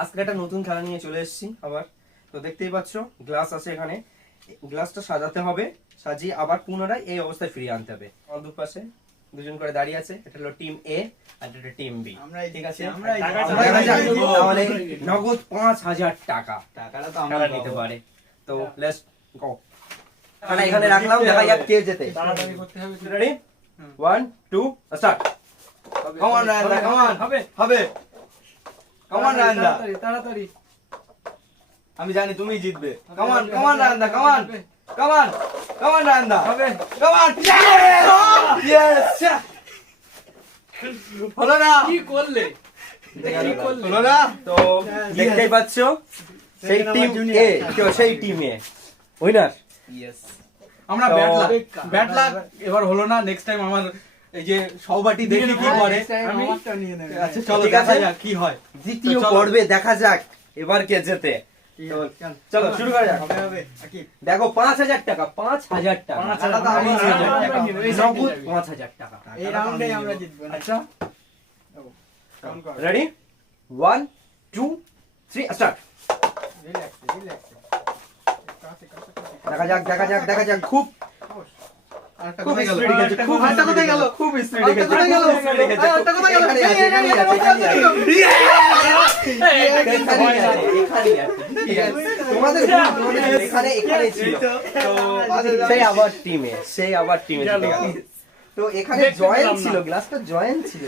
আজকে একটা নতুন খেলা নিয়ে চলে এসেছি আবার। তো দেখতেই পাচ্ছ গ্লাস আছে এখানে, গ্লাসটা সাজাতে হবে, সাজিয়ে আবার পুনরায় এই অবস্থায় ফিরিয়ে আনতে হবে। আমার দুপাশে দুজন করে দাঁড়িয়ে আছে, এটা হলো টিম এ আর এটা টিম বি। ঠিক আছে, তাহলে নগদ 5,000 টাকা টাকাটা তো আমরা নিতে পারে। তো লেটস গো। খানা এখানে রাখলাম, দেখা যাক কে জেতে। তাড়াতাড়ি করতে হবে। Ready 1 2 start. Come on Rayanda, come on. হবে হবে, কাম অন রায়ন্দা, তাড়াতাড়ি। আমি জানি তুমি জিতবে। Come on Rayanda, come on, come on Rayanda, হবে, কাম অন। ইয়েস, হলো না? কি করলে? হলো না? তো দেখতেই পাচ্ছ সেই টিম এ, সেই টিম এ উইনার। ইয়েস, আমরা ব্যাড লাক এবার হলো না। নেক্সট টাইম আমার এই যে সহপাঠী দেখি কি করে। আচ্ছা চলো দেখা যাক কি হয়। দ্বিতীয় পর্বে দেখা যাক এবার কে জেতে। চলো শুরু করা যাক। দেখো 5,000 টাকা, 5,000 টাকা, 5,000 টাকা এই রাউন্ডে আমরা জিতবো। আচ্ছা রেডি 1 2 3 স্টার্ট। দেখা যাক দেখা যাক দেখা যাক। খুব খুব স্পিডে গেছে, খুব স্পিডে গেল, খুব স্পিডে গেছে, তোমাদের এখানে এখানে ছিল। সেই আবার টিমে, সেই আবার টিমে জিতে গেল। তো এখানে জয়েন্ট ছিল, গ্লাসটা জয়েন্ট ছিল,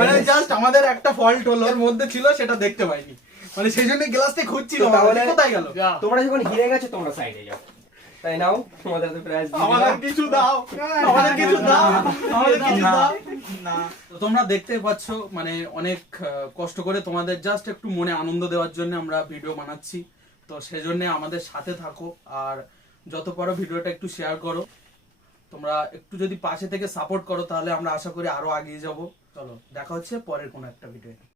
মানে জাস্ট আমাদের একটা ফল্ট হলো এর মধ্যে ছিল, সেটা দেখতে পাইনি, মানে সেই জন্য গ্লাসটা খুঁজছিল। তাহলে কোথায় গেল? তোমরা যখন হিরে গেছো তোমরা সাইডে যাও। তাই নাও, তোমাদের তো প্রাইজ দিই। আমাদের কিছু দাও, আমাদের কিছু দাও, আমাদের কিছু দাও না। তো তোমরা দেখতে পাচ্ছ মানে অনেক কষ্ট করে তোমাদের জাস্ট একটু মনে আনন্দ দেওয়ার জন্য আমরা ভিডিও বানাচ্ছি। তো সেজন্য আমাদের সাথে থাকো আর যত পারো ভিডিওটা একটু শেয়ার করো। তোমরা একটু যদি পাশে থেকে সাপোর্ট করো তাহলে আমরা আশা করি আরো এগিয়ে যাব। চলো দেখা হচ্ছে পরের কোনো একটা ভিডিও।